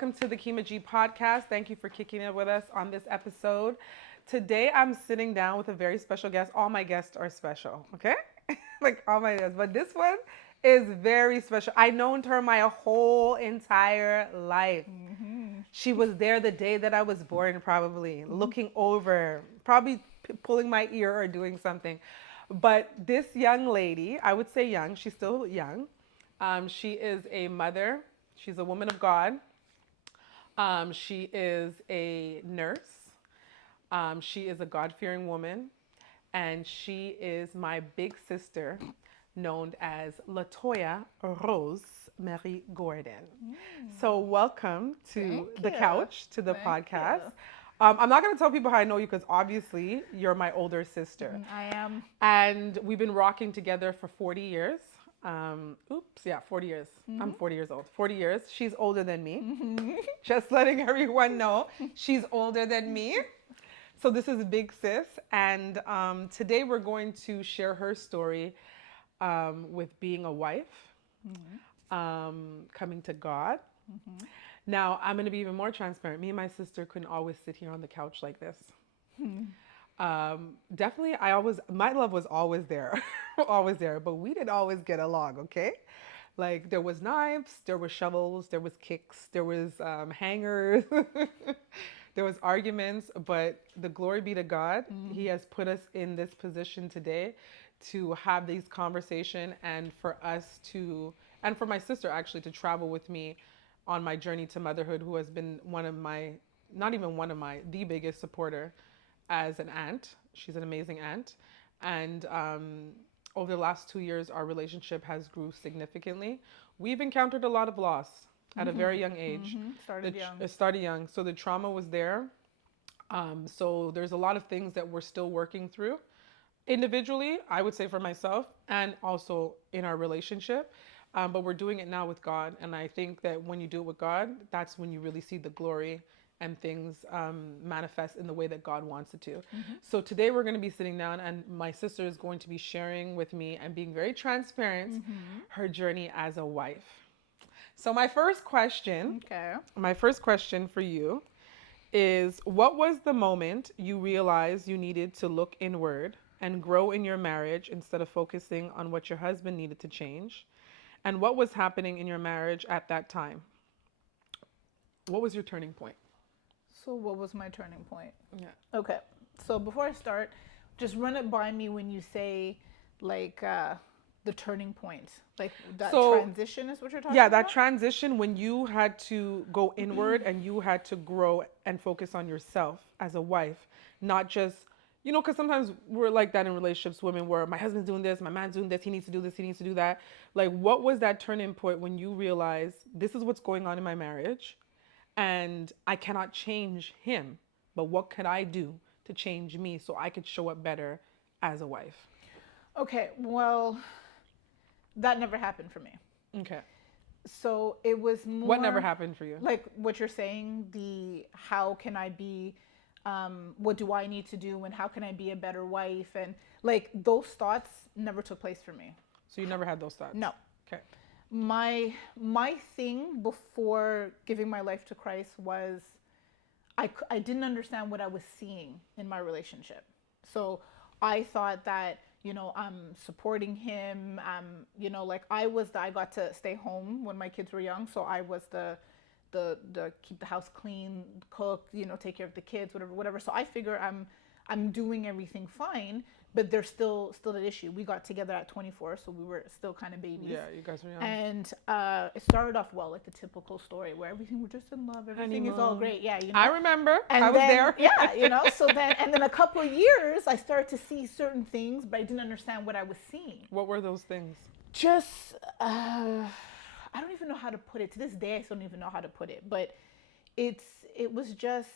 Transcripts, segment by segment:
welcome to the Keemah.G podcast. Thank you for kicking it with us on this episode. Today I'm sitting down with a very special guest. All my guests are special, okay? Like all my guests, but this one is very special. I known her my whole entire life. She was there the day that I was born, probably looking over, probably pulling my ear or doing something. But this young lady, I would say young, she's still young. She is a mother. She's a woman of God. She is a nurse. She is a God-fearing woman. And she is my big sister, known as Latoya Rose Marie Gordon. So welcome to Thank the you. couch, to the Thank podcast. you. I'm not going to tell people how I know you because obviously you're my older sister. I am. And we've been rocking together for 40 years. 40 years. I'm 40 years old. 40 years. She's older than me. Just letting everyone know she's older than me. So this is Big Sis. And today we're going to share her story with being a wife, coming to God. Now, I'm going to be even more transparent. Me and my sister couldn't always sit here on the couch like this. Definitely, my love was always there, always there, but we didn't always get along, okay? Like there was knives, there was shovels, there was kicks, there was hangers, there was arguments, but the glory be to God, He has put us in this position today to have these conversation and for us to, and for my sister actually to travel with me on my journey to motherhood, who has been one of my, not even one of my, the biggest supporter as an aunt. She's an amazing aunt. And over the last 2 years, our relationship has grew significantly. We've encountered a lot of loss at a very young age. Started young. It started young. So the trauma was there. So there's a lot of things that we're still working through. Individually, I would say for myself, and also in our relationship. But we're doing it now with God. And I think that when you do it with God, that's when you really see the glory and things manifest in the way that God wants it to. So today we're going to be sitting down, and my sister is going to be sharing with me and being very transparent her journey as a wife. So Okay. my first question for you is, what was the moment you realized you needed to look inward and grow in your marriage instead of focusing on what your husband needed to change? And what was happening in your marriage at that time? What was your turning point? So, what was my turning point? Yeah. Okay. So, before I start, just run it by me when you say, like, the turning point. Like, that So, transition is what you're talking yeah, about? that transition when you had to go inward and you had to grow and focus on yourself as a wife, not just, because sometimes we're like that in relationships, women, where my husband's doing this, my man's doing this, he needs to do this, he needs to do that. Like, what was that turning point when you realized this is what's going on in my marriage and I cannot change him, but what could I do to change me so I could show up better as a wife? Okay. Well, that never happened for me. Okay. So, it was What never more happened for you? like what you're saying, the how can I be, what do I need to do, and how can I be a better wife, and like those thoughts never took place for me. So you never had those thoughts? No. Okay. My thing before giving my life to Christ was I didn't understand what I was seeing in my relationship. So I thought that, I'm supporting him. Like I got to stay home when my kids were young. So I was the keep the house clean, cook, take care of the kids, whatever. So I figure I'm doing everything fine, but there's still an issue. We got together at 24, so we were still kind of babies. Yeah, you guys were young. And it started off well, like the typical story where everything, we're just in love, everything is all Honeymoon. great. Yeah, I remember. And I was then, there. yeah, so then a couple of years, I started to see certain things, but I didn't understand what I was seeing. What were those things? Just, I don't even know how to put it. To this day, I still don't even know how to put it. But it was just,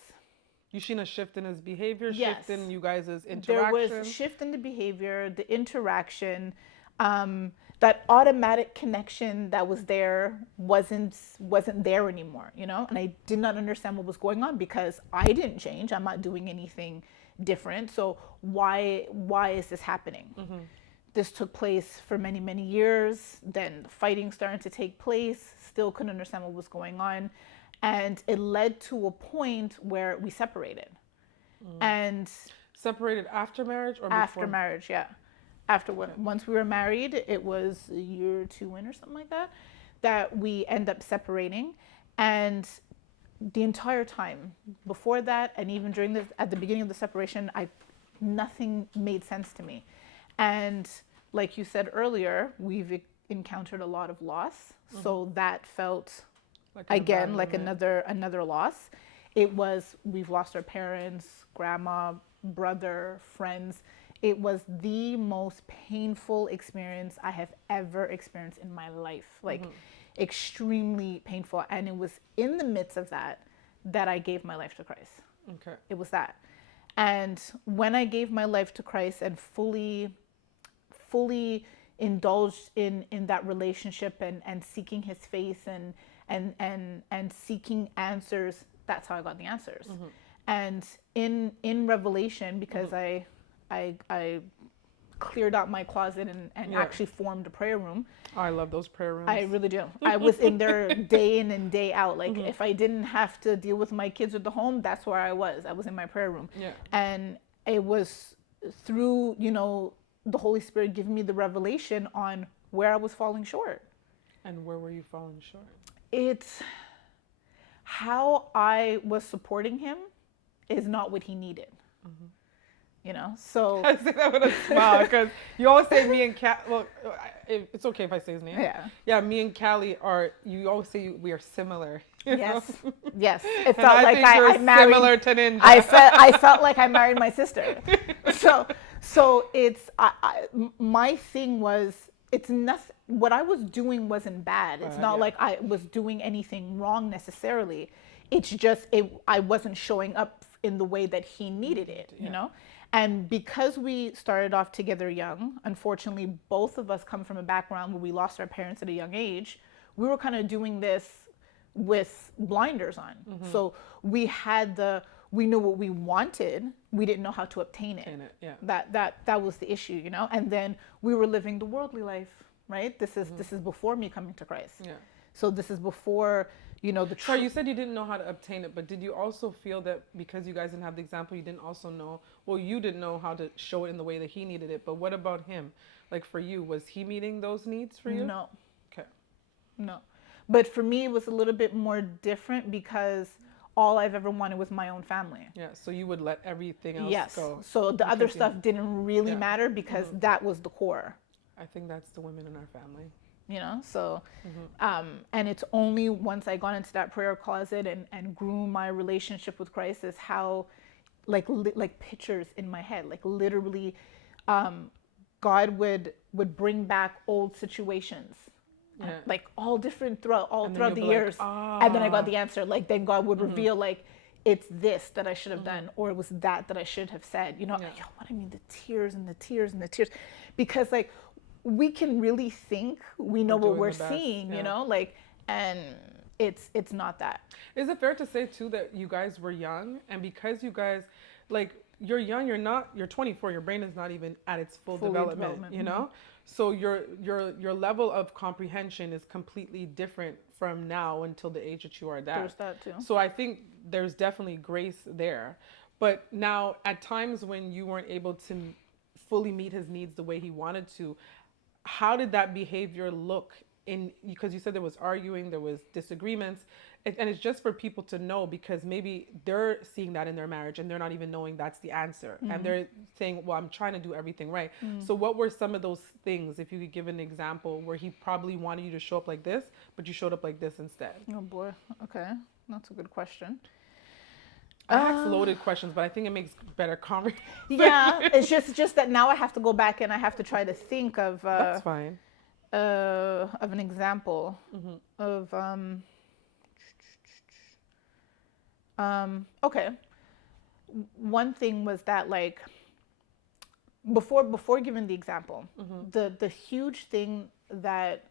You seen a shift in his behavior, yes, shift in you guys' interaction? there was a shift in the behavior, the interaction. That automatic connection that was there wasn't there anymore, and I did not understand what was going on because I didn't change. I'm not doing anything different. So why is this happening? This took place for many, many years. Then the fighting started to take place. Still couldn't understand what was going on. And it led to a point where we separated. And Separated after marriage or after before? marriage, yeah. Once we were married, it was a year or two in or something like that, that we end up separating. And the entire time before that, and even during this, at the beginning of the separation, nothing made sense to me. And like you said earlier, we've encountered a lot of loss. So that felt Like an again like abandonment. another loss. It was, we've lost our parents, grandma, brother, friends. It was the most painful experience I have ever experienced in my life, like extremely painful. And it was in the midst of that that I gave my life to Christ. Okay. It was that. And when I gave my life to Christ and fully indulged in that relationship and seeking his face and seeking answers, that's how I got the answers. And in Revelation, because I cleared out my closet and Yeah. actually formed a prayer room. Oh, I love those prayer rooms. I really do. I was in there day in and day out. Like if I didn't have to deal with my kids at the home, that's where I was. I was in my prayer room. Yeah. And it was through, the Holy Spirit giving me the revelation on where I was falling short. And where were you falling short? It's how I was supporting him is not what he needed. So I say that with a smile because you always say me and Cal. Well, it's okay if I say his name. yeah. Yeah, me and Callie are. You always say we are similar. You know? Yes. It And felt I like think you're I married. similar to Ninja. I felt like I married my sister. So it's my thing was, it's nothing. What I was doing wasn't bad. It's not yeah. like I was doing anything wrong necessarily. It's just I wasn't showing up in the way that he needed it. And because we started off together young, unfortunately, both of us come from a background where we lost our parents at a young age. We were kind of doing this with blinders on. So we knew what we wanted. We didn't know how to obtain it. Yeah. That was the issue, And then we were living the worldly life, right? This is before me coming to Christ. Yeah. So this is before, the Sorry, you said you didn't know how to obtain it, but did you also feel that because you guys didn't have the example, you didn't also know, well, you didn't know how to show it in the way that he needed it, but what about him? Like for you, was he meeting those needs for you? No. Okay. No. But for me, it was a little bit more different because all I've ever wanted was my own family. Yeah, so you would let everything else go. So the other stuff didn't really matter because that was the core. I think that's the women in our family. So and it's only once I got into that prayer closet and grew my relationship with Christ is how like pictures in my head, like literally God would bring back old situations. Yeah. Like all different throughout the be years. Like, And then I got the answer. Like then God would reveal like it's this that I should have done, or it was that I should have said. What I mean, the tears and the tears and the tears, because like we can really think we know what we're seeing, and it's not that. Is it fair to say too that you guys were young, and because you guys, like, you're young, you're 24, your brain is not even at its full development, so your level of comprehension is completely different from now until the age that you are that. There's that too. So I think there's definitely grace there, but now at times when you weren't able to fully meet his needs the way he wanted to, how did that behavior look because you said there was arguing, there was disagreements, and it's just for people to know, because maybe they're seeing that in their marriage and they're not even knowing that's the answer. And they're saying, well, I'm trying to do everything right. So what were some of those things, if you could give an example, where he probably wanted you to show up like this, but you showed up like this instead? Oh boy. Okay. That's a good question. I ask loaded questions, but I think it makes better conversation. Yeah, it's just that now I have to go back and I have to try to think of That's fine. Of an example of okay. One thing was that like before giving the example, the huge thing that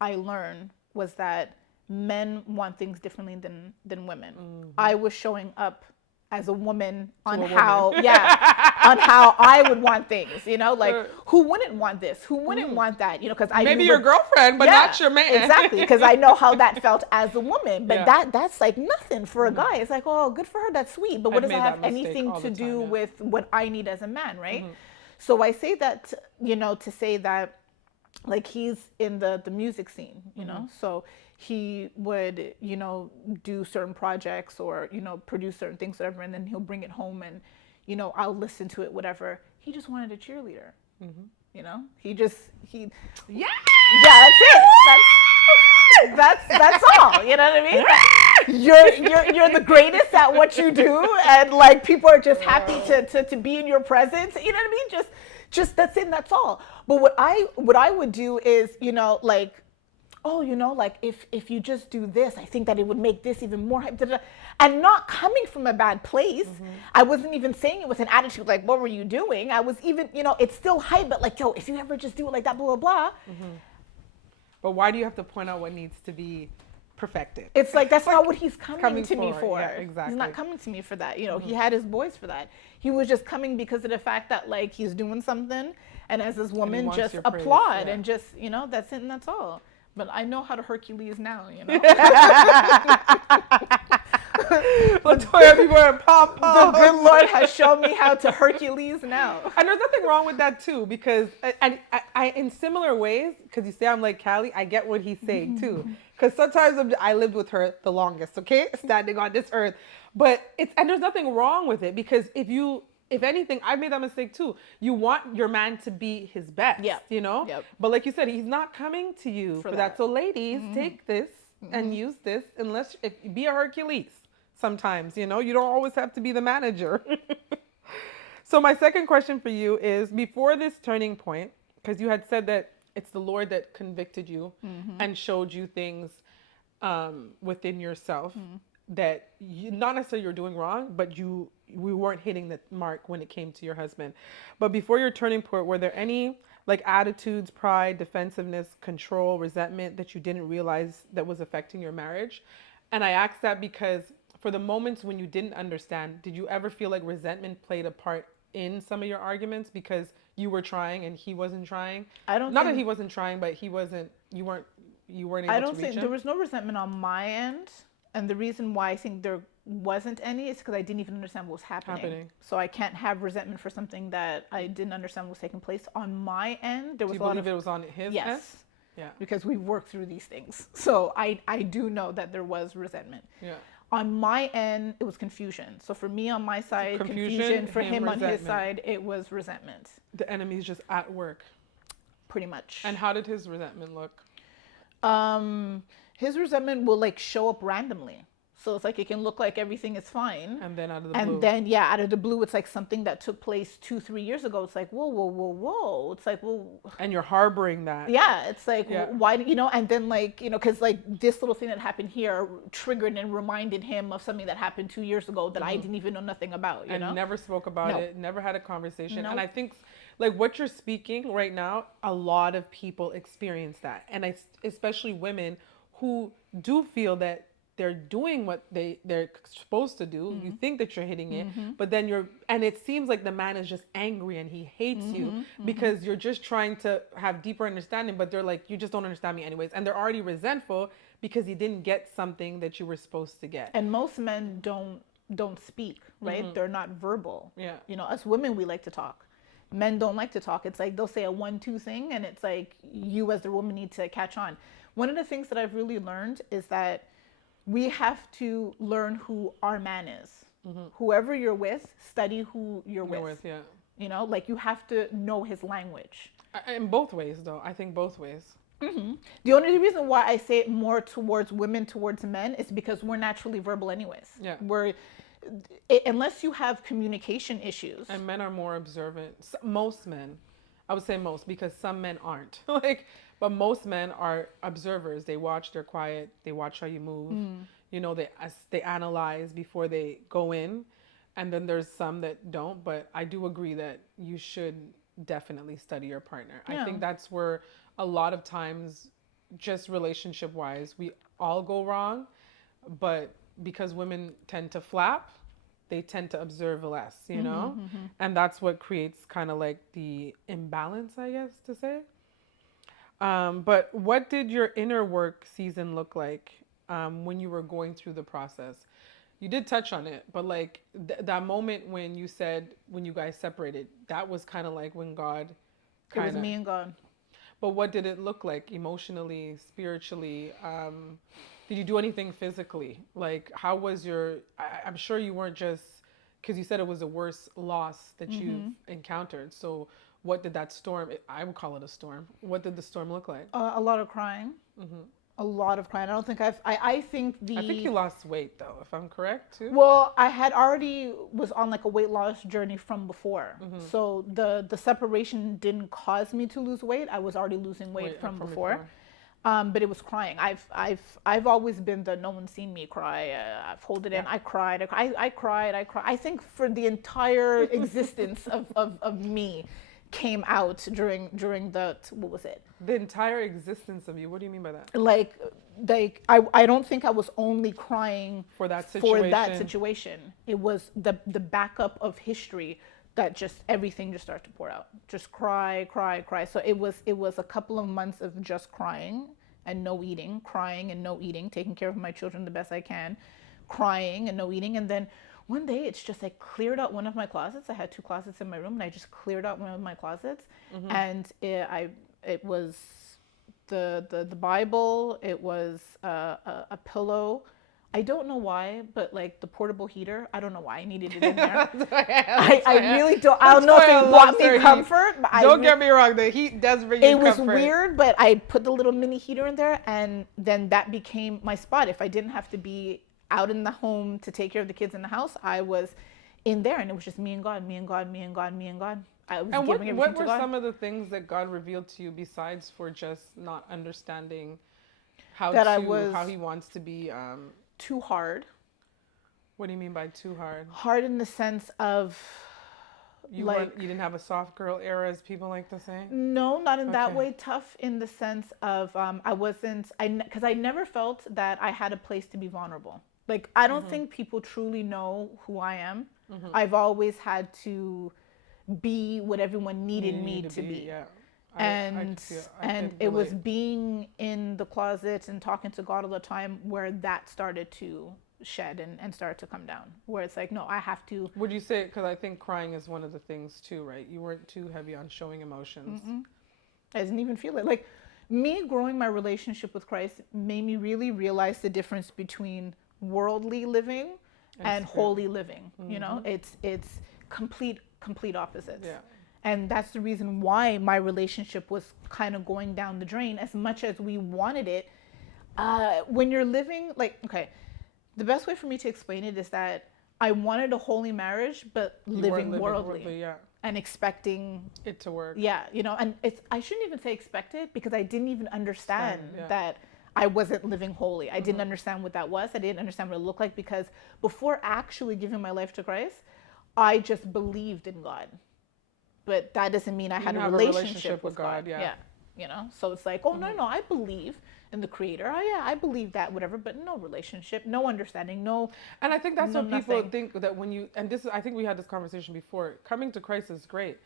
I learned was that men want things differently than women. I was showing up as a woman To on a woman. how, yeah, on how I would want things, you know, like Uh, who wouldn't want this? Who wouldn't want that? You know, because I Maybe knew your what, girlfriend, but yeah, not your man. exactly. Because I know how that felt as a woman, but Yeah. that's like nothing for a guy. It's like, oh, good for her, that's sweet. But what I've does that made have that mistake anything all to the time. do Yeah. with what I need as a man, right? So I say that, you know, to say that like he's in the music scene, you know, so he would, you know, do certain projects or, you know, produce certain things, whatever, and then he'll bring it home and, you know, I'll listen to it, whatever. He just wanted a cheerleader, you know, he Yeah. yeah, that's it. That's all. You know what I mean? You're the greatest at what you do, and like people are just happy to be in your presence. You know what I mean? Just that's it. That's all. But what I would do is, you know, like, oh, you know, like if you just do this, I think that it would make this even more hype. Da, da, da. And not coming from a bad place. I wasn't even saying it with an attitude like, what were you doing? I was even, you know, it's still hype, but like, yo, if you ever just do it like that, blah blah blah. But why do you have to point out what needs to be perfected? It's like that's not what he's coming to me for. Yeah, exactly. He's not coming to me for that. You know, he had his boys for that. He was just coming because of the fact that like he's doing something, and as this woman wants just your praise, applaud yeah. and just, you know, that's it and that's all. But I know how to Hercules now, you know. Latoya, people are pop The good Lord has shown me how to Hercules now. And there's nothing wrong with that too, because I in similar ways, because you say I'm like Callie, I get what he's saying too. Because sometimes I lived with her the longest, okay, standing on this earth, but and there's nothing wrong with it, because if anything, I've made that mistake too. You want your man to be his best, Yep. you know. Yep. But like you said, he's not coming to you for that. that. So ladies, take this and use this, unless be a Hercules. Sometimes, you know, you don't always have to be the manager. So my second question for you is, before this turning point, because you had said that it's the Lord that convicted you and showed you things within yourself that not necessarily you're doing wrong, but we weren't hitting the mark when it came to your husband. But before your turning point, were there any like attitudes, pride, defensiveness, control, resentment that you didn't realize that was affecting your marriage? And I ask that because for the moments when you didn't understand, did you ever feel like resentment played a part in some of your arguments because you were trying and he wasn't trying? I don't Not think that he wasn't trying, but you weren't I able don't to reach think there him. was no resentment on my end, and the reason why I think there wasn't any is because I didn't even understand what was happening. So I can't have resentment for something that I didn't understand what was taking place on my end. There Do was you a lot believe of it was on his end? yes, Yeah. because we've worked through these things. So I do know that there was resentment. Yeah. On my end, it was confusion. So for me on my side, Confusion, For him him on his resentment. side, it was resentment, The enemy's just at work. pretty much. And how did his resentment look? His resentment will like show up randomly. So it's like it can look like everything is fine. And then out of the And blue. then, yeah, out of the blue, it's like something that took place 2-3 years ago. It's like, whoa, whoa, whoa, whoa. It's like, well, And you're harboring that. yeah, it's like, Yeah. why, you know, and then like, you know, because like this little thing that happened here triggered and reminded him of something that happened 2 years ago that I didn't even know nothing about, you And know? never spoke about No. it, never had a conversation. No. And I think like what you're speaking right now, a lot of people experience that. And especially women who do feel that they're doing what they're supposed to do. You think that you're hitting it, but then and it seems like the man is just angry and he hates you because you're just trying to have deeper understanding, but they're like, you just don't understand me anyways. And they're already resentful because you didn't get something that you were supposed to get. And most men don't speak, right? They're not verbal. Yeah. You know, us women, we like to talk. Men don't like to talk. It's like they'll say a 1-2 thing, and it's like you as the woman need to catch on. One of the things that I've really learned is that we have to learn who our man is. Whoever you're with, study who you're with. Yeah. You know, like you have to know his language. In both ways, though. I think both ways. The only reason why I say it more towards women, towards men, is because we're naturally verbal anyways. Yeah. Unless you have communication issues. And men are more observant. Most men, I would say most, because some men aren't. But most men are observers. They watch, they're quiet, they watch how you move. You know, they analyze before they go in. And then there's some that don't. But I do agree that you should definitely study your partner. Yeah. I think that's where a lot of times, just relationship wise, we all go wrong. But because women tend to flap, they tend to observe less, you Mm-hmm, know? mm-hmm. And that's what creates kind of like the imbalance, I guess, to say. But what did your inner work season look like when you were going through the process? You did touch on it, but like that moment when you said when you guys separated, that was kind of like when God It was kind of. me and God. But what did it look like emotionally, spiritually? Did you do anything physically? Like, how was your? I'm sure you weren't just because you said it was the worst loss that you've Mm-hmm. encountered. So, what did that storm? I would call it a storm. What did the storm look like? A lot of crying. Hmm. A lot of crying. I don't think I think I think the you lost weight though, if I'm correct too. well, I had already was on like a weight loss journey from before. Hmm. So the separation didn't cause me to lose weight. I was already losing weight Wait, from from before. before. But it was crying. I've always been the no one's seen me cry. I've held it in. Yeah. I cried. I cried. I cried. I think for the entire existence of me came out during the what was it? The entire existence of you. What do you mean by that? like I don't think I was only crying For that for that situation. situation. It was the backup of history that just everything just started to pour out. Just cry, cry, cry. So it was a couple of months of just crying and no eating, crying and no eating, taking care of my children the best I can, crying and no eating. And then one day it's just I cleared out one of my closets. I had two closets in my room and I just cleared out one of my closets. Hmm. And it was the Bible. It was a pillow. I don't know why, but like the portable heater, I don't know why I needed it in there. I really don't. I don't know if it brought me comfort, but Don't get me wrong, the heat does bring you it was comfort. weird. But I put the little mini heater in there, and then that became my spot. If I didn't have to be out in the home to take care of the kids in the house, I was in there, and it was just me and God, me and God, me and God, me and God. I was And giving everything what to were God. some of the things that God revealed to you besides for just not understanding how That I to was how He wants to be? too hard. What do you mean by too hard? Hard in the sense of like You didn't have a soft girl era, as people like to say. no, not in that Okay. way. Tough in the sense of I wasn't because I never felt that I had a place to be vulnerable. Like I don't Mhm. think people truly know who I am. Mhm. I've always had to be what everyone needed Needed you me to to be, be. yeah. I And could feel. I and could it was relate. being in the closet and talking to God all the time where that started to shed and start to come down. Where it's like, no, I have to. Would you say? Because I think crying is one of the things too, right? You weren't too heavy on showing emotions Mm-mm. I didn't even feel it. Like me growing my relationship with Christ made me really realize the difference between worldly living and and spirit. holy living. You know, Mhm. it's complete opposites. Yeah. And that's the reason why my relationship was kind of going down the drain as much as we wanted it. When you're living like okay, the best way for me to explain it is that I wanted a holy marriage, but You weren't living living worldly worldly, yeah. and expecting It to work. yeah, you know, and it's I shouldn't even say expected because I didn't even understand Yeah. that I wasn't living holy. I didn't Mhm. understand what that was. I didn't understand what it looked like because before actually giving my life to Christ, I just believed in God. But that doesn't mean I You had didn't a have a relationship relationship with with God. God, yeah. Yeah. You know? So it's like, oh no, Mhm. no, I believe in the creator. Oh yeah, I believe that, whatever, but no relationship, no understanding, And I think that's no what people nothing. think that when you and this is I think we had this conversation before. Coming to Christ is great,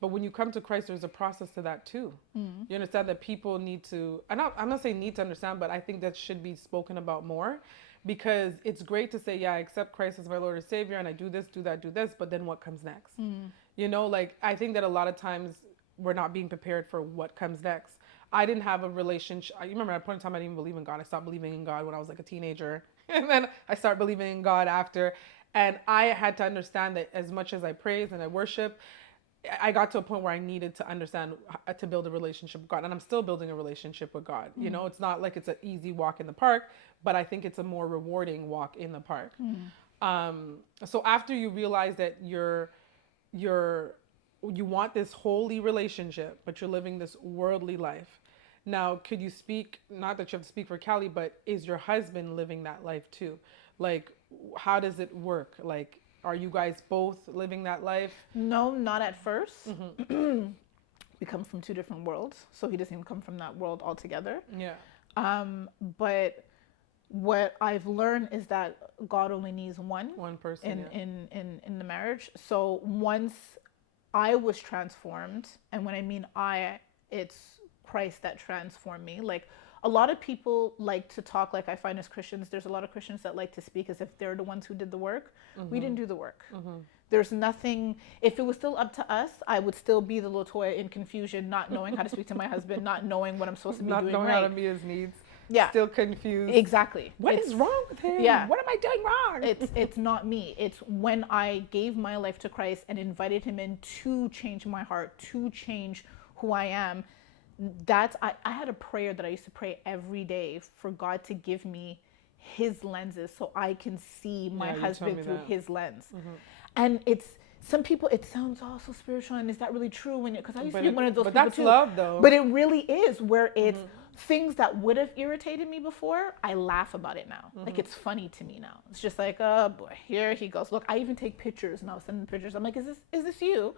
but when you come to Christ, there's a process to that too. Mm. You understand that people need to. I'm not saying need to understand, but I think that should be spoken about more, because it's great to say, yeah, I accept Christ as my Lord and Savior, and I do this, do that, do this. But then what comes next? Mm. You know, like I think that a lot of times we're not being prepared for what comes next. I didn't have a relationship. You remember at a point in time I didn't even believe in God. I stopped believing in God when I was like a teenager, and then I started believing in God after. And I had to understand that as much as I praise and I worship, I got to a point where I needed to understand to build a relationship with God, and I'm still building a relationship with God. You Mm. know, it's not like it's an easy walk in the park, but I think it's a more rewarding walk in the park. Mm. So after you realize that you're you want this holy relationship, but you're living this worldly life. Now, could you speak, not that you have to speak for Callie, but is your husband living that life too? Like, how does it work? Like, are you guys both living that life? No, not at first. Hmm. We come from two different worlds, so he doesn't even come from that world altogether. Yeah. Um, but what I've learned is that God only needs One person, yeah. in the marriage. So once I was transformed, and when I mean I, it's Christ that transformed me. Like a lot of people like to talk, like I find as Christians, there's a lot of Christians that like to speak as if they're the ones who did the work. We didn't do the work. There's nothing, if it was still up to us, I would still be the Latoya in confusion, not knowing how to speak to my husband, not knowing what I'm supposed to be Not doing knowing how to right. meet his needs. Yeah, Still confused. exactly. What is wrong with him? Yeah. What am I doing wrong? It's not me. It's when I gave my life to Christ and invited him in to change my heart, to change who I am. I had a prayer that I used to pray every day for God to give me his lenses so I can see my Yeah, you told husband me through that. his lens. And it's some people, it sounds all so spiritual, and is that really true? When because I used to be one of those But people that's too. love, though. But it really is, where it's things that would have irritated me before, I laugh about it now. Like it's funny to me now. It's just like, oh boy, here he goes. Look, I even take pictures, and I'll send him pictures. I'm like, is this you?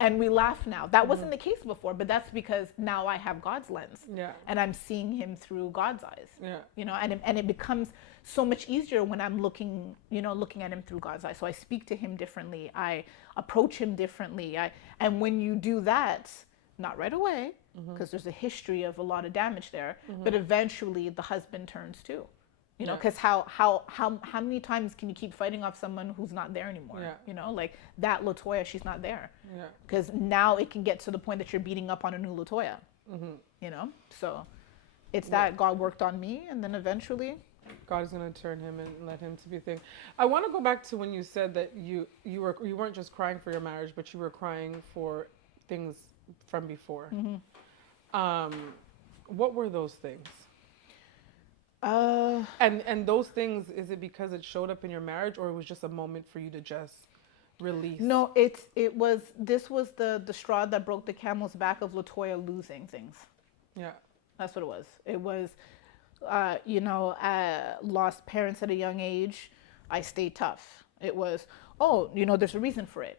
And we laugh now. That wasn't the case before, but that's because now I have God's lens. Yeah. And I'm seeing him through God's eyes. Yeah. You know, and it becomes so much easier when I'm looking at him through God's eyes. So I speak to him differently. I approach him differently. And when you do that, not right away, because there's a history of a lot of damage there, but eventually the husband turns too. You know, Yeah. because how many times can you keep fighting off someone who's not there anymore? Yeah. You know, like that Latoya, she's not there. Yeah. Because now it can get to the point that you're beating up on a new Latoya. You know, so it's that God worked on me, and then eventually, God is going to turn him and let him to be a thing. I want to go back to when you said that you weren't just crying for your marriage, but you were crying for things from before. What were those things? And those things, is it because it showed up in your marriage, or it was just a moment for you to just release? no, this was the straw that broke the camel's back of Latoya losing things. Yeah. That's what it was. It was, lost parents at a young age. I stayed tough. It was, there's a reason for it.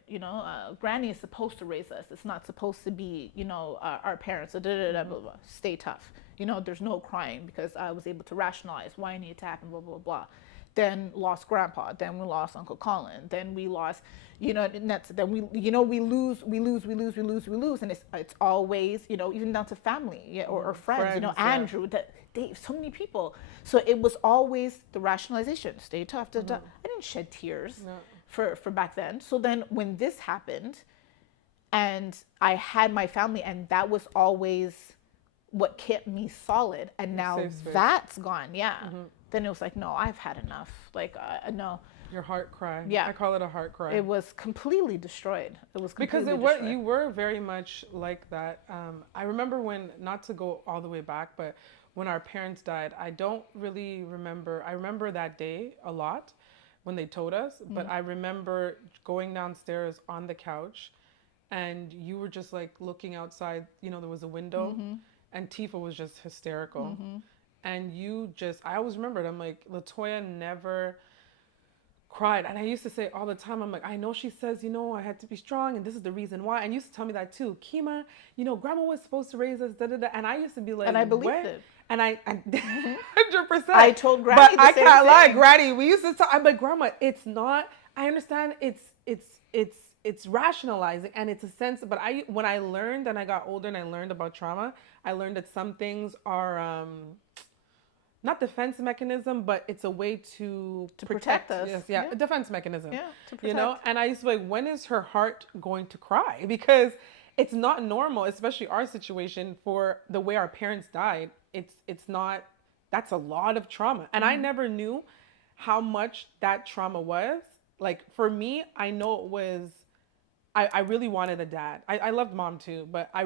Granny is supposed to raise us. It's not supposed to be, our parents. Blah, blah, blah. Stay tough. There's no crying because I was able to rationalize why it needed to happen, blah, blah, blah. Then lost grandpa. Then we lost Uncle Colin. Then we lost, then we lose, and it's always, even down to family, or friends, Andrew, Dave, so many people. So it was always the rationalization. Stay tough. I didn't shed tears for back then. So then when this happened, and I had my family, and that was always what kept me solid, and now that's gone. Then it was like, no, I've had enough. Like, no. Your heart cry. Yeah. I call it a heart cry. It was completely destroyed. Because you were very much like that. I remember when, not to go all the way back, but when our parents died, I don't really remember. I remember that day a lot when they told us, but I remember going downstairs on the couch, and you were just like looking outside, there was a window, and Tifa was just hysterical. And I always remembered, I'm like, Latoya never cried. And I used to say all the time, I'm like, I know she says, I had to be strong, and this is the reason why. And you used to tell me that too. Keemah, grandma was supposed to raise us, da da da. And I used to be like, and I believed it. And I 100%. I told Granny, but the I same can't lie, thing. Granny. We used to talk. I'm like, Grandma, it's not. I understand. It's rationalizing, and it's a sense. But when I learned, and I got older, and I learned about trauma, I learned that some things are not defense mechanism, but it's a way to protect us. Yes, yeah, a defense mechanism. Yeah, to protect. And I used to be like, when is her heart going to cry? Because it's not normal, especially our situation, for the way our parents died. It's not. That's a lot of trauma, and I never knew how much that trauma was. Like for me, I know it was. I really wanted a dad. I loved mom too, but I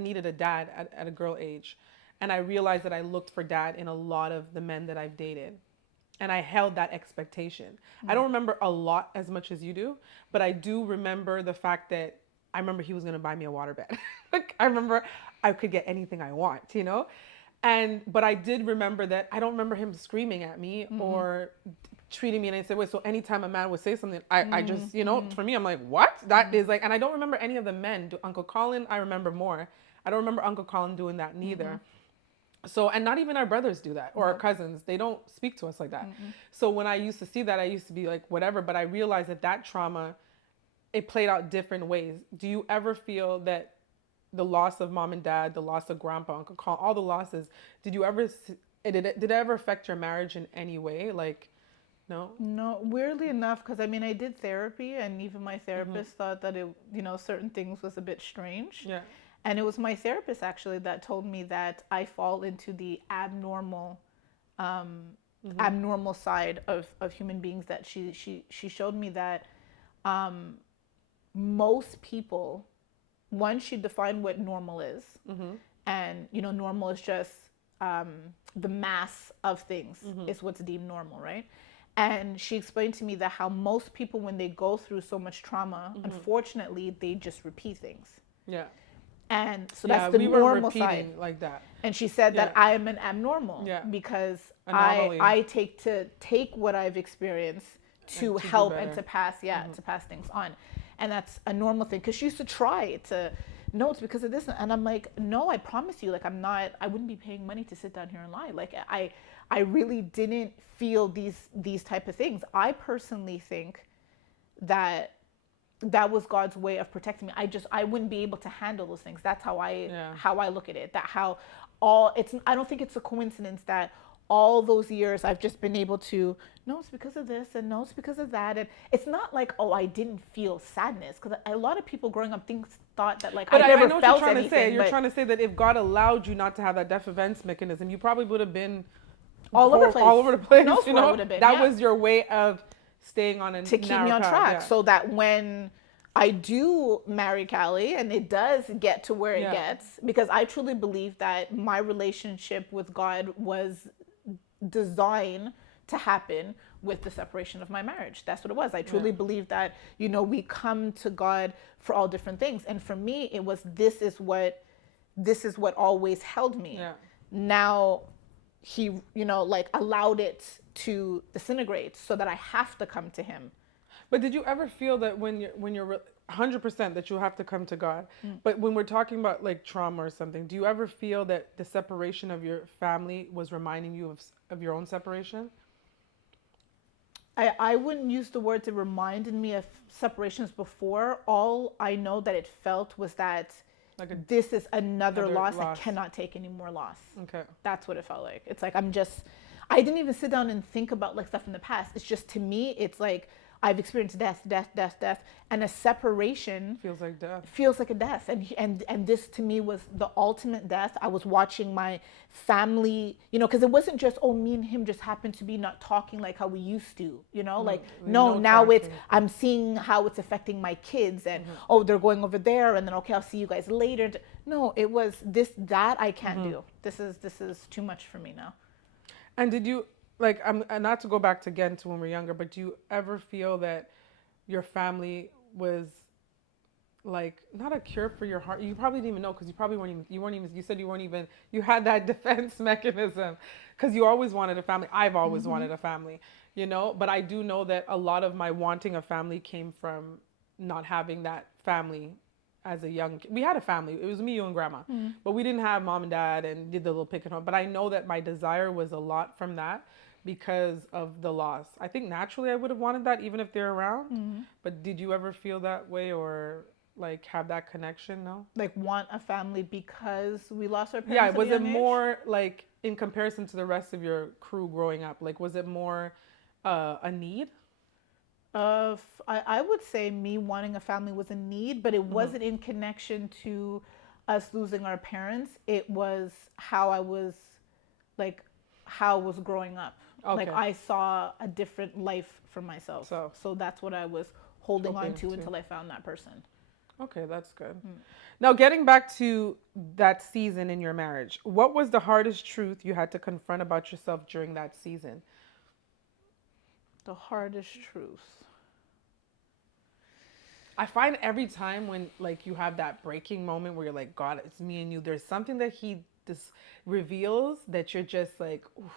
needed a dad at a girl age. And I realized that I looked for dad in a lot of the men that I've dated. And I held that expectation. I don't remember a lot as much as you do, but I do remember the fact that I remember he was going to buy me a waterbed. Like I remember I could get anything I want, but I did remember that I don't remember him screaming at me or treating me in any way. So anytime a man would say something, I just, for me, I'm like, what? That is like, and I don't remember any of the men. Uncle Colin, I remember more. I don't remember Uncle Colin doing that neither. So, and not even our brothers do that, or our Nope. cousins. They don't speak to us like that. Mm-mm. So when I used to see that, I used to be like, whatever. But I realized that that trauma, it played out different ways. Do you ever feel that the loss of mom and dad, the loss of grandpa, uncle, all the losses, did you ever, did it ever affect your marriage in any way? Like, no? No, weirdly enough, because I mean, I did therapy, and even my Mm-hmm. therapist thought that certain things was a bit strange. Yeah. And it was my therapist actually that told me that I fall into the um, Mm-hmm. abnormal side of human beings. That she showed me that um, most people, once she defined what normal is, Mm-hmm. and normal is just um, the mass of things Mm-hmm. is what's deemed normal, right? And she explained to me that how most people, when they go through so much trauma, Mm-hmm. unfortunately they just repeat things. Yeah. And so that's Yeah, the we weren't normal side. repeating like that. And she said Yeah. that I am an abnormal Yeah. because Anomaly. I take what I've experienced And to to do help and better. Mm-hmm. to pass things on. And that's a normal thing, because she used to try to, no, it's because of this, and I'm like, no, I promise you, like, I wouldn't be paying money to sit down here and lie. Like, I really didn't feel these type of things. I personally think that that was God's way of protecting me. I wouldn't be able to handle those things. That's Yeah. how I look at it. That how all it's I don't think it's a coincidence that all those years I've just been able to, no, it's because of this, and no, it's because of that. And it's not like, oh, I didn't feel sadness, because a lot of people growing up thought that, like, But I I never know what you're felt trying to say. anything, You're but trying to say that if God allowed you not to have that defense mechanism, you probably would have been all over the place. all over the Who place. knows You where I know, would have been? that Yeah, was your way of staying on a to keep me narrow on path. track, Yeah. so that when I do marry Callie and it does get to where it Yeah. gets, because I truly believe that my relationship with God was designed to happen with the separation of my marriage. That's what it was. I Yeah. truly believe that, we come to God for all different things. And for me, it was, this is what always held me. Yeah. Now he, like, allowed it to disintegrate so that I have to come to him. But did you ever feel that when you're 100% that you have to come to God? But when we're talking about like trauma or something, do you ever feel that the separation of your family was reminding you of your own separation? I wouldn't use the words it reminded me of separations before. All I know that it felt was that Like a this is another another loss. I loss. cannot take any more loss. Okay. That's what it felt like. It's like I didn't even sit down and think about like stuff in the past. It's just, to me, it's like I've experienced death, and a separation Feels like death. feels like a death, and this to me was the ultimate death. I was watching my family, because it wasn't just, oh, me and him just happened to be not talking like how we used to, like, no, No now it's, talking. I'm seeing how it's affecting my kids, and oh, they're going over there, and then, okay, I'll see you guys later. No, it was that I can't do. This is too much for me now. And did you like and not to go back to again to when we were younger, but do you ever feel that your family was like not a cure for your heart? You probably didn't even know because you said you had that defense mechanism because you always wanted a family. I've always wanted a family, but I do know that a lot of my wanting a family came from not having that family as a young kid. We had a family. It was me, you, and grandma. But we didn't have mom and dad and did the little pick and home. But I know that my desire was a lot from that because of the loss. I think naturally I would have wanted that even if they're around. But did you ever feel that way or like have that connection? No? Like, want a family because we lost our Yeah, parents at a was it young age? more like in comparison to the rest of your crew growing up? Like, was it more a need? I would say me wanting a family was a need, but it wasn't in connection to us losing our parents. It was how I was, like, how I was growing up. Like, Okay. I saw a different life for myself. So So that's what I was holding on hoping to to. until I found that person. Okay, that's good. Now, getting back to that season in your marriage, what was the hardest truth you had to confront about yourself during that season? The hardest truth. I find every time when like you have that breaking moment where you're like, God, it's me and you. There's something that He just reveals that you're just like, oof.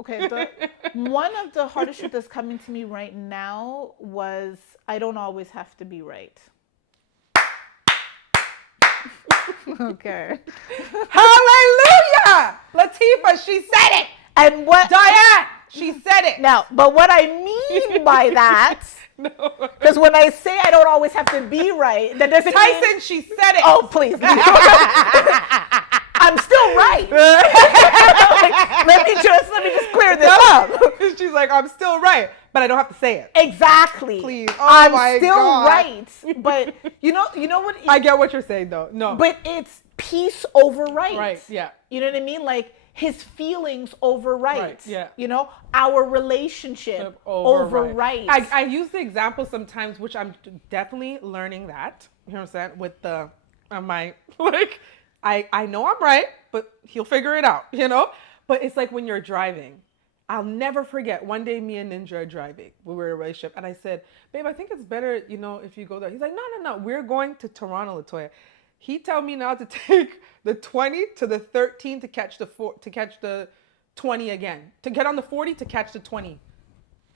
Okay, one of the hardest truths that's coming to me right now was I don't always have to be right. Okay. Hallelujah! Latifah, she said it. And what Diane, she said it. now, but what I mean by that, No. because when I say I don't always have to be right, that doesn't mean. Tyson, she said it. Oh, please. I'm still right. let me just clear this up. She's like, I'm still right, but I don't have to say it. Exactly. Please. Oh I'm my still God. right. But you know what? I get what you're saying, though. No. But it's peace over right. Right, yeah. You know what I mean? Like his feelings over right. Yeah. You know, our relationship over right. I use the example sometimes, which I'm definitely learning that. You know what I'm saying? With the, my, like, I know I'm right, but he'll figure it out, you know? But it's like when you're driving. I'll never forget. One day, me and Ninja are driving. We were in a relationship, and I said, "Babe, I think it's better, you know, if you go there." He's like, "No. We're going to Toronto, Latoya." He told me now to take the 20 to the 13 to catch the 20 again. To get on the 40 to catch the 20.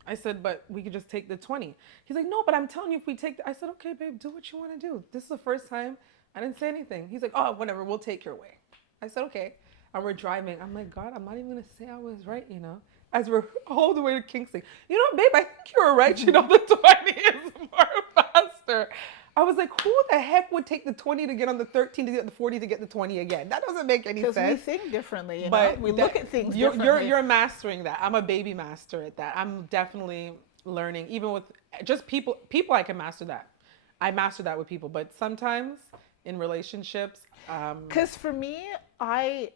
I said, "But we could just take the 20." He's like, "No, but I'm telling you, if we take I said, "Okay, babe, do what you want to do. This is the first time I didn't say anything." He's like, "Oh, whatever. We'll take your way." I said, "Okay." And we're driving. I'm like, "God, I'm not even going to say I was right, you know." As we're all the way to Kingston. "You know, babe, I think you were right. You know, the 20 is more faster." I was like, who the heck would take the 20 to get on the 13 to get the 40 to get the 20 again? That doesn't make any sense. Because we think differently, you But know? We look at things you're, differently. You're mastering that. I'm a baby master at that. I'm definitely learning. Even with just people I can master that. I master that with people. But sometimes in relationships. Because for me, I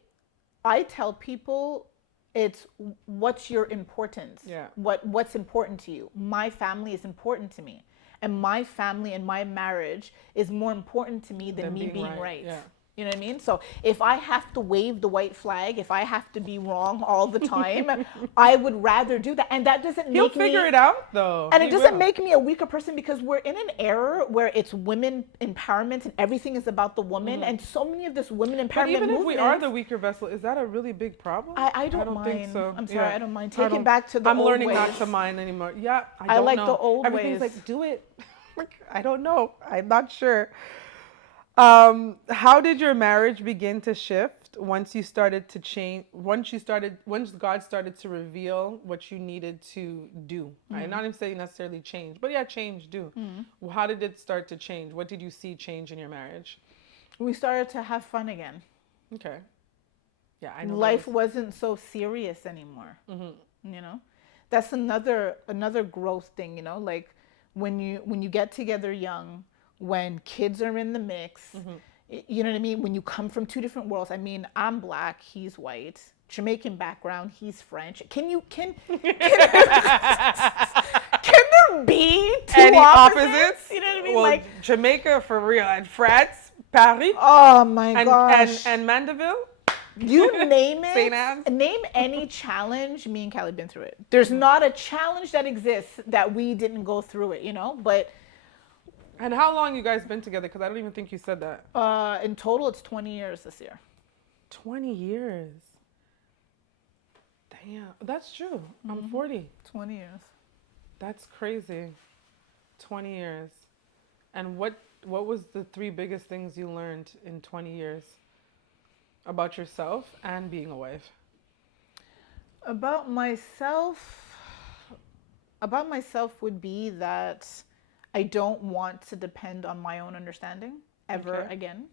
tell people it's what's your importance. Yeah. What's important to you. My family is important to me. And my family and my marriage is more important to me than me being right. Yeah. You know what I mean? So if I have to wave the white flag, if I have to be wrong all the time, I would rather do that. And that doesn't He'll make me... figure it out, though. And it doesn't make me a weaker person, because we're in an era where it's women empowerment and everything is about the woman. And so many of this women empowerment But even if we movements, are the weaker vessel, is that a really big problem? I don't mind. think so. I'm sorry, Yeah. I don't mind. Take it back to the I'm old learning ways. not to mind anymore. Yeah, I don't like know. the old Everything's ways. like, do it. Like, I don't know. I'm not sure. How did your marriage begin to shift once you started to change? Once God started to reveal what you needed to do. I'm not even saying necessarily change, but yeah, change, do. Well, how did it start to change? What did you see change in your marriage? We started to have fun again. Okay. Yeah, I know. Life wasn't so serious anymore. You know, that's another growth thing. You know, like when you get together young, when kids are in the mix, you know what I mean? When you come from two different worlds. I mean, I'm black, he's white, Jamaican background, he's French. Can there be two Any opposites? You know what I mean? Well, like Jamaica for real, and France, Paris, oh my gosh, and Mandeville. You name it. St. Anne's. Name any challenge. Me and Callie been through it. There's not a challenge that exists that we didn't go through it. You know, but. And how long you guys been together? Because I don't even think you said that. In total, it's 20 years this year. 20 years. Damn, that's true. I'm 40. 20 years. That's crazy. 20 years. And what was the 3 biggest things you learned in 20 years about yourself and being a wife? About myself would be that I don't want to depend on my own understanding ever again.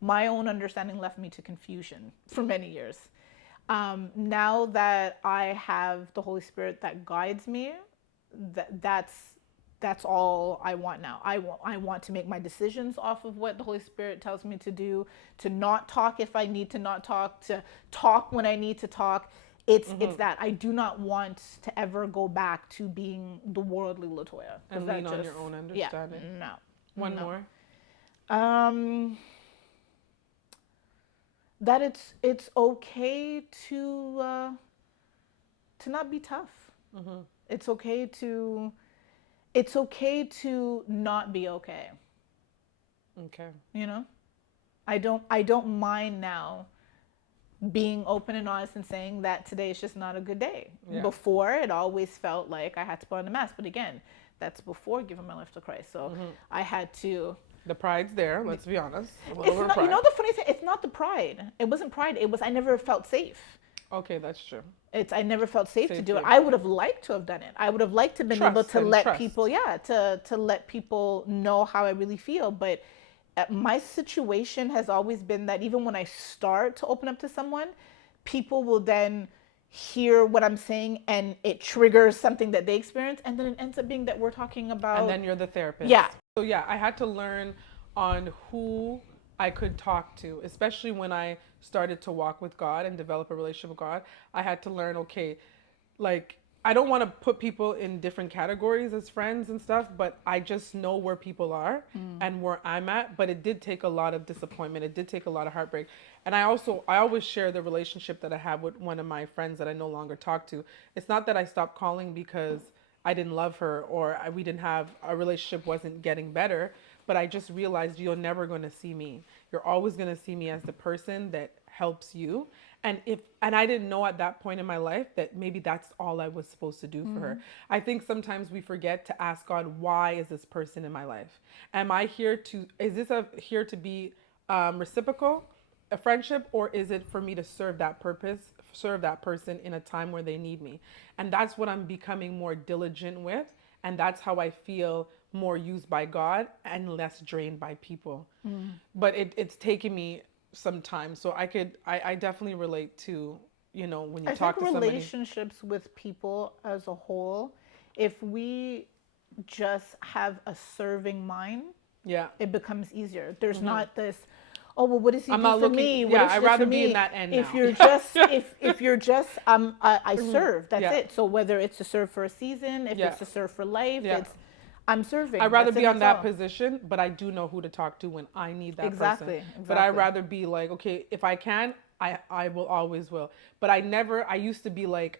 My own understanding left me to confusion for many years. Now that I have the Holy Spirit that guides me, that's all I want now. I want to make my decisions off of what the Holy Spirit tells me to do, to not talk if I need to not talk, to talk when I need to talk. It's that I do not want to ever go back to being the worldly Latoya. And lean on your own understanding. Yeah, no. One more. That it's okay to not be tough. It's okay to not be okay. Okay. You know, I don't mind now being open and honest and saying that today is just not a good day. Yeah. Before, it always felt like I had to put on a mask. But again, that's before giving my life to Christ. So I had to The pride's there. Let's be honest. A little It's bit of not, you pride. know, the funny thing, it's not the pride. It wasn't pride. It was, I never felt safe. Okay, that's true. I never felt safe to do it. Safety. I would have liked to have done it. I would have liked to have been able Trust to and let trust. people, yeah, to let people know how I really feel. But my situation has always been that even when I start to open up to someone, people will then hear what I'm saying and it triggers something that they experience, and then it ends up being that we're talking about, And then you're the therapist. yeah. So yeah, I had to learn on who I could talk to, especially when I started to walk with God and develop a relationship with God. I had to learn, okay, like I don't want to put people in different categories as friends and stuff, but I just know where people are and where I'm at. But it did take a lot of disappointment. It did take a lot of heartbreak. And I always share the relationship that I have with one of my friends that I no longer talk to. It's not that I stopped calling because I didn't love her or we didn't have our relationship wasn't getting better, but I just realized you're never going to see me. You're always going to see me as the person that helps you. And I didn't know at that point in my life that maybe that's all I was supposed to do for her. I think sometimes we forget to ask God, why is this person in my life? Am I here to is this a here to be reciprocal, a friendship, or is it for me to serve that purpose, serve that person in a time where they need me? And that's what I'm becoming more diligent with, and that's how I feel more used by God and less drained by people. But it's taken me some time, so I definitely relate to, when you I think talk to somebody. relationships with people as a whole, if we just have a serving mind, Yeah. it becomes easier. There's not this, oh well, what does he I'm do not for looking, me? What yeah, if she I'd does for rather be in me? that end If now. you're just if you're just I serve, that's Yeah. it. So whether it's to serve for a season, if Yeah. it's to serve for life, Yeah. it's I'm serving. I'd rather That's it, be on that's that all. position, but I do know who to talk to when I need that person. Exactly, But I'd exactly. rather be like, okay, if I can, I will always will. But I used to be like,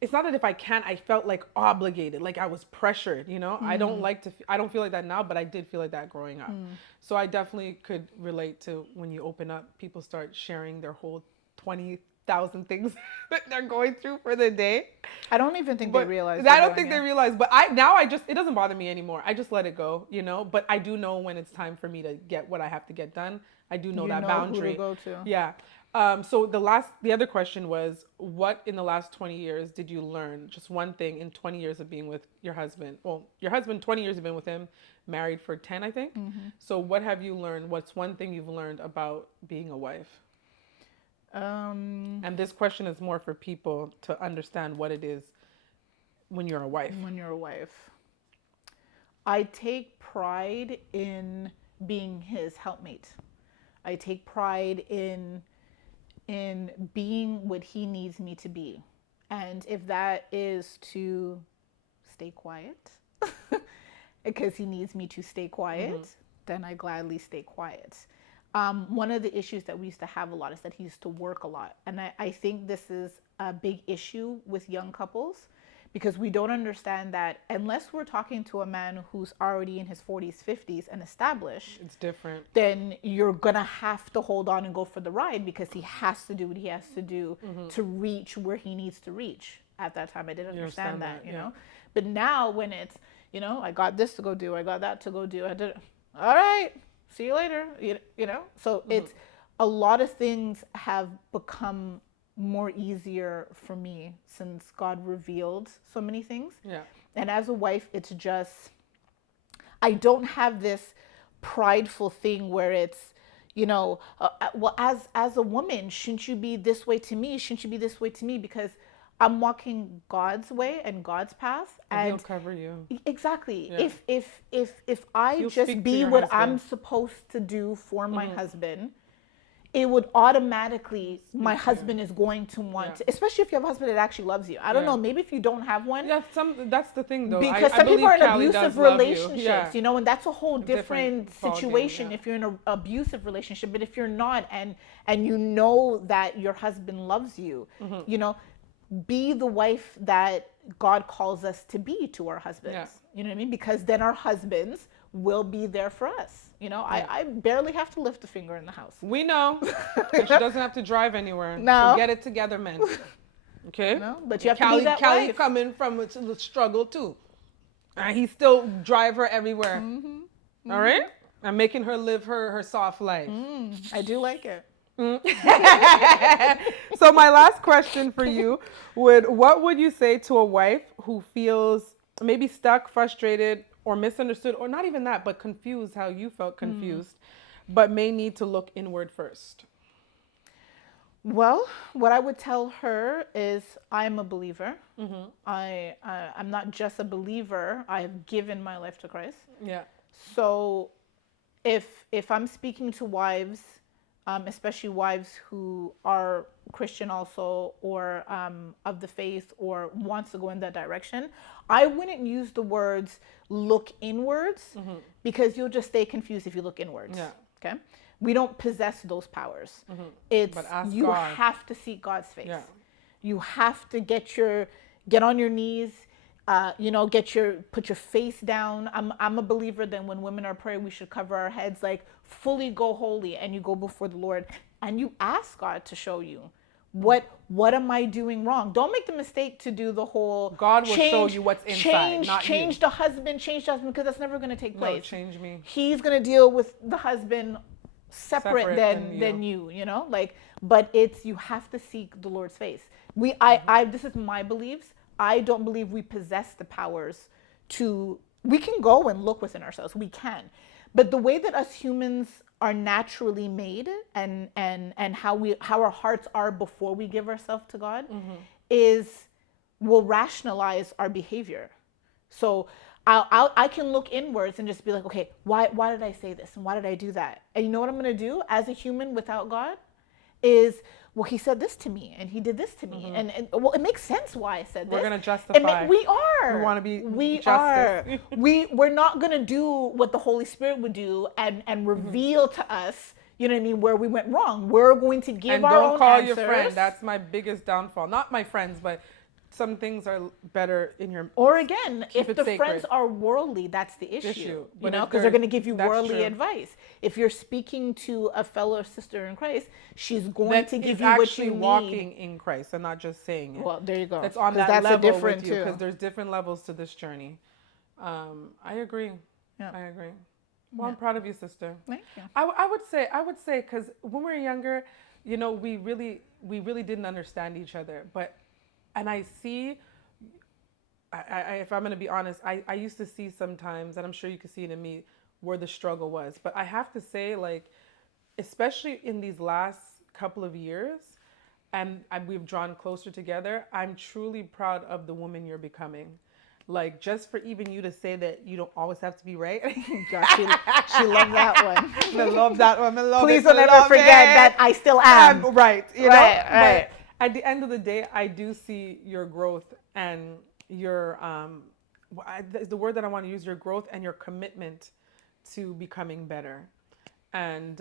it's not that if I can, I felt like obligated, like I was pressured. I don't feel like that now, but I did feel like that growing up. So I definitely could relate to when you open up, people start sharing their whole 20,000 things that they're going through for the day. I don't even think they But realize I they're don't doing think they it. realize. But it doesn't bother me anymore. I just let it go. But I do know when it's time for me to get what I have to get done. I do know You that know who to boundary. go to. Yeah. So the other question was, what in the last 20 years did you learn? Just one thing in 20 years of being with your husband. Well, your husband, 20 years you've been with him, married for 10, I think. So what have you learned? What's one thing you've learned about being a wife? Um, And this question is more for people to understand what it is when you're a wife. when you're a wife, I take pride in being his helpmate. I take pride in being what he needs me to be. And if that is to stay quiet, because he needs me to stay quiet, then I gladly stay quiet. One of the issues that we used to have a lot is that he used to work a lot. And I think this is a big issue with young couples because we don't understand that unless we're talking to a man who's already in his 40s, 50s and established, It's different. then you're gonna have to hold on and go for the ride because he has to do what he has to do to reach where he needs to reach. At that time, I didn't understand that, you yeah. know. But now, when it's, I got this to go do, I got that to go do, I did. All right, see you later. You know. So it's a lot of things have become more easier for me since God revealed so many things. Yeah. And as a wife, it's just I don't have this prideful thing where it's, well, as a woman, shouldn't you be this way to me? Shouldn't you be this way to me? Because I'm walking God's way and God's path, And he'll and cover you. exactly. Yeah. If I You'll just speak to be your what husband. I'm supposed to do for my husband, it would automatically my to you. husband is going to want Yeah. to, especially if you have a husband that actually loves you. I don't Yeah. know, maybe if you don't have one, Yeah, that's the thing though. because I some people believe are in Callie abusive does love you. relationships, Yeah. and that's a whole different ball game, situation yeah. if you're in an abusive relationship. But if you're not, and you know that your husband loves you, be the wife that God calls us to be to our husbands. Yeah. You know what I mean? Because then our husbands will be there for us. I barely have to lift a finger in the house. We know. And she doesn't have to drive anywhere. No. So get it together, men. Okay? But you have to be that Callie wife. coming from a struggle too. And he still drive her everywhere. All right? I'm making her live her soft life. I do like it. So my last question for you what would you say to a wife who feels maybe stuck, frustrated, or misunderstood, or not even that, but confused how you felt confused, but may need to look inward first? Well, what I would tell her is I'm a believer. I'm not just a believer. I have given my life to Christ. Yeah. So if I'm speaking to wives, especially wives who are Christian also, or of the faith, or wants to go in that direction, I wouldn't use the words look inwards, because you'll just stay confused if you look inwards. Yeah. Okay. We don't possess those powers. It's But ask you God. have to seek God's face. Yeah. You have to get on your knees, put your face down. I'm a believer that when women are praying, we should cover our heads, like fully go holy, and you go before the Lord and you ask God to show you what am I doing wrong. Don't make the mistake to do the whole God will show you what's inside, not change you. the husband, because that's never going to take place. No, change me. He's going to deal with the husband separate than you, but you have to seek the Lord's face. I this is my beliefs. I don't believe we possess the powers we can go and look within ourselves. We can. But the way that us humans are naturally made, and how our hearts are before we give ourselves to God, will rationalize our behavior. So I can look inwards and just be like, okay, why did I say this and why did I do that? And you know what I'm going to do as a human without God is, well, he said this to me and he did this to me, and well, it makes sense why I said this. We're going to justify. We are. We want to be We justice. are. We're not going to do what the Holy Spirit would do and reveal to us, you know what I mean, where we went wrong. We're going to give And our don't own call answers. your friend. That's my biggest downfall. Not my friends, but some things are better in your. Or again, if the sacred. friends are worldly, that's the issue. You But know, if because they're going to give you that's worldly true. advice. If you're speaking to a fellow sister in Christ, she's going That to is give you what actually you need. walking in Christ and not just saying it. Well, there you go. That's on 'Cause that that's a level different with you, too. because there's different levels to this journey. I agree. Yeah. I agree. Well, I'm proud of you, sister. Thank you. I would say, because when we were younger, you know, we really didn't understand each other. And I see, if I'm going to be honest, I used to see sometimes, and I'm sure you can see it in me, where the struggle was. But I have to say, like, especially in these last couple of years, and we've drawn closer together, I'm truly proud of the woman you're becoming. Like, just for even you to say that you don't always have to be right. God, she loved that one. I love that one. I love Please it. don't ever forget that I still am. Right. You know? Right. But at the end of the day, I do see your growth and your, the word that I want to use, your growth and your commitment to becoming better. And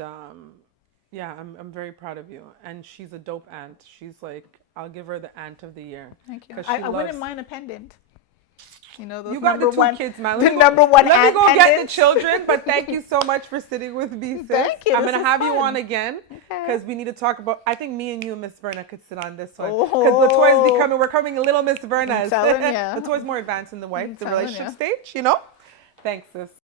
yeah, I'm very proud of you. And she's a dope aunt. She's like, I'll give her the aunt of the year. Thank you. 'Cause I wouldn't mind a pendant. You know, those You got the two kids, man. The number one Let me aunt go get the pendants. children. But thank you so much for sitting with me, sis. Thank you. I'm This gonna is have you fun. on again because we need to talk about. I think me and you and Miss Verna could sit on this one because Oh. Latoya's becoming. We're coming little Miss Verna's. I'm telling ya. Latoya's more advanced in the wife, the telling relationship ya. stage. You know. Thanks, sis.